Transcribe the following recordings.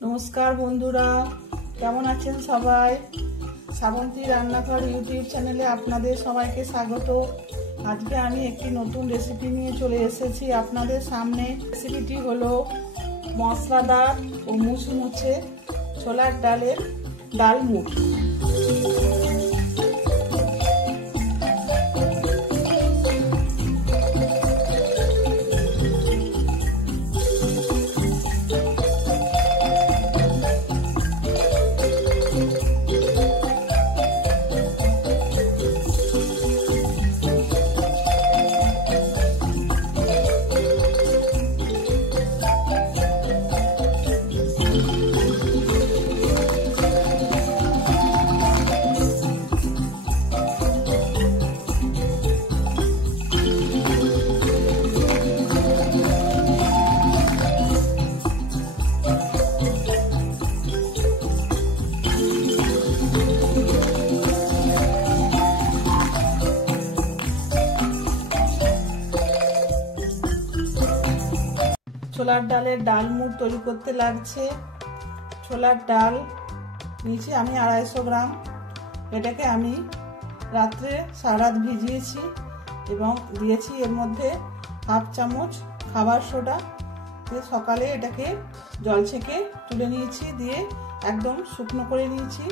নমস্কার বন্ধুরা, কেমন আছেন সবাই? শ্রাবন্তী রান্নাঘর ইউটিউব চ্যানেলে আপনাদের সবাইকে স্বাগত। আজকে আমি একটি নতুন রেসিপি নিয়ে চলে এসেছি আপনাদের সামনে। রেসিপিটি হলো মশলাদার ও মুচমুচে ছোলার ডালের ডালমুট। ছোলার ডালের ডালমুট তৈরি করতে লাগছে। ছোলার ডাল নিয়েছি আমি 250 গ্রাম। এটাকে আমি রাত্রে সারা রাত ভিজিয়েছি এবং দিয়েছি এর মধ্যে হাফ চামচ খাবার সোডা। দিয়ে সকালে এটাকে জল ছেঁকে তুলে নিয়েছি, দিয়ে একদম শুকনো করে নিয়েছি।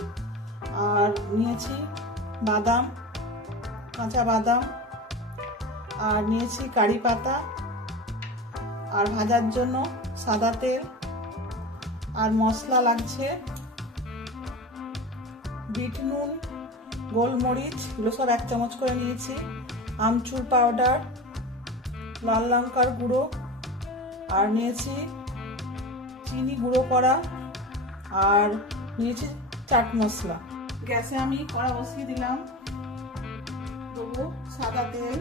আর নিয়েছি বাদাম, কাঁচা বাদাম, আর নিয়েছি কারি পাতা, আর ভাজার জন্য সাদা তেল, আর মশলা লাগছে বিট নুন, গোলমরিচ, এগুলো সব 1 চামচ করে নিয়েছি, আমচুর পাউডার, লাল লঙ্কার গুঁড়ো, আর নিয়েছি চিনি গুঁড়ো করা, আর নিয়েছি চাট মশলা। গ্যাসে আমি কড়া বসিয়ে দিলাম, দেবো সাদা তেল,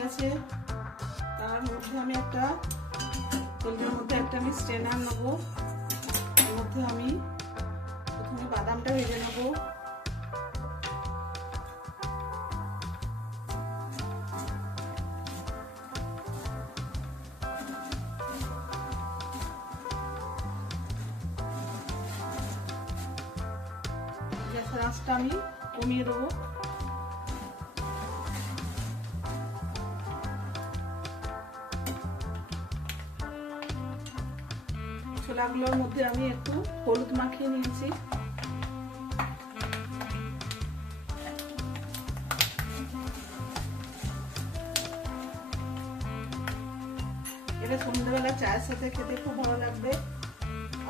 গেছে। তার মধ্যে আমি তেলের মধ্যে আমি স্ট্রেনার নেবো। এর মধ্যে আমি প্রথমে বাদামটা ভেজে নেবো। গ্যাসের আঁচটা আমি কমিয়ে দেবো। ছোলাগুলোর মধ্যে আমি একটু হলুদ মাখিয়ে নিয়েছি। এটা সন্ধ্যাবেলা চায়ের সাথে খেতে খুব ভালো লাগবে।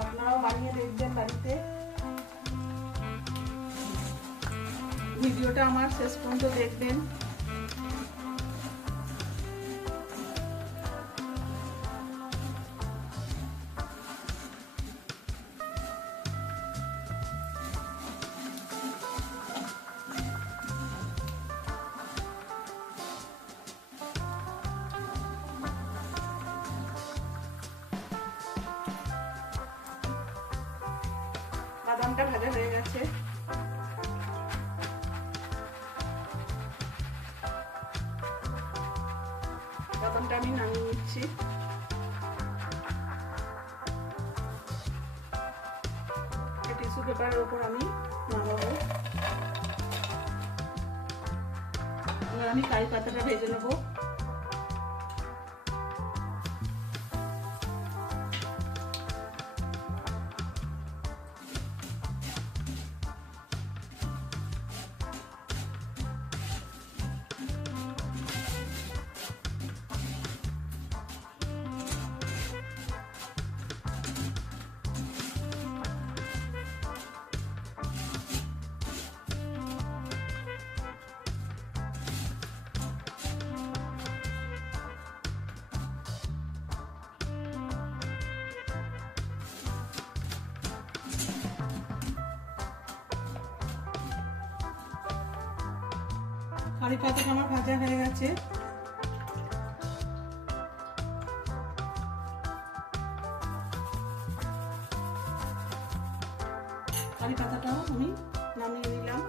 আপনারাও বানিয়ে দেখবেন বাড়িতে। ভিডিওটা আমার শেষ পর্যন্ত দেখবেন। বাদামটা ভাজা হয়ে গেছে। বাদামটা আমি নামিয়ে নিচ্ছি। টিস্যু পেপারের উপর আমি নামাবো। এবার আমি কারি পাতাটা ভেজে নেবো। কারি পাতাটা আমার ভাজা হয়ে গেছে। কারি পাতাটাও আমি নামিয়ে নিলাম।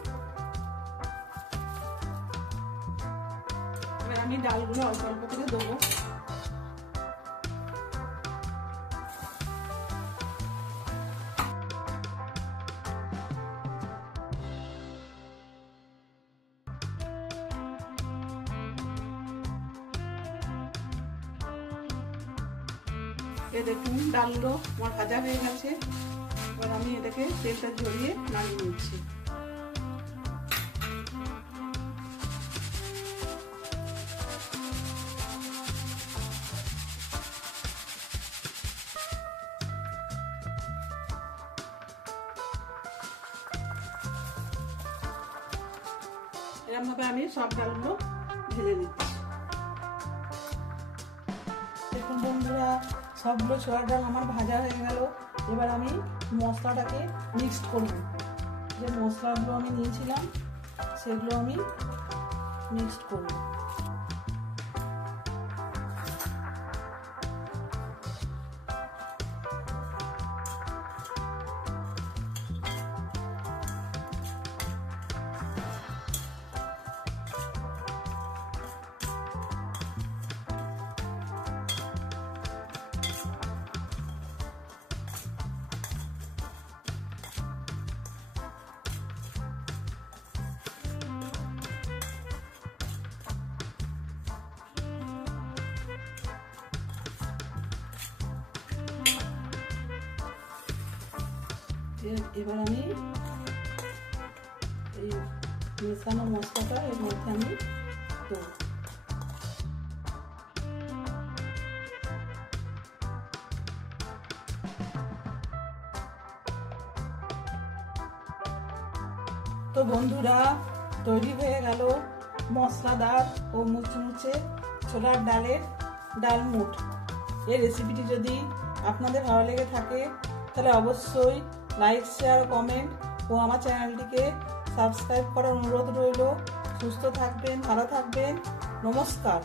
এবার আমি আমি ডালগুলো অল্প অল্প করে দেবো। দেখুন ডালগুলো আমার ভাজা হয়ে গেছে। এবার আমি এটাকে তেলটা ঝরিয়ে নামিয়ে নিচ্ছি। এরকম ভাবে আমি সব ডালগুলো ভেজে নিচ্ছি। দেখুন বন্ধুরা, সবগুলো ছোলার ডাল আমার ভাজা হয়ে গেল। এবার আমি মশলাটাকে মিক্সড করব। যে মশলাগুলো আমি নিয়েছিলাম সেগুলো আমি মিক্সড করব। এবার আমি এই মেশানো মশলাটা এর মধ্যে আমি দেবো। তো বন্ধুরা, তৈরি হয়ে গেল মশলাদার ও মুচমুচে ছোলার ডালের ডালমুট। এই রেসিপিটি যদি আপনাদের ভালো লেগে থাকে তাহলে অবশ্যই লাইক, শেয়ার, কমেন্ট ও আমার চ্যানেলটিকে সাবস্ক্রাইব করার অনুরোধ রইল। সুস্থ থাকবেন, ভালো থাকবেন। নমস্কার।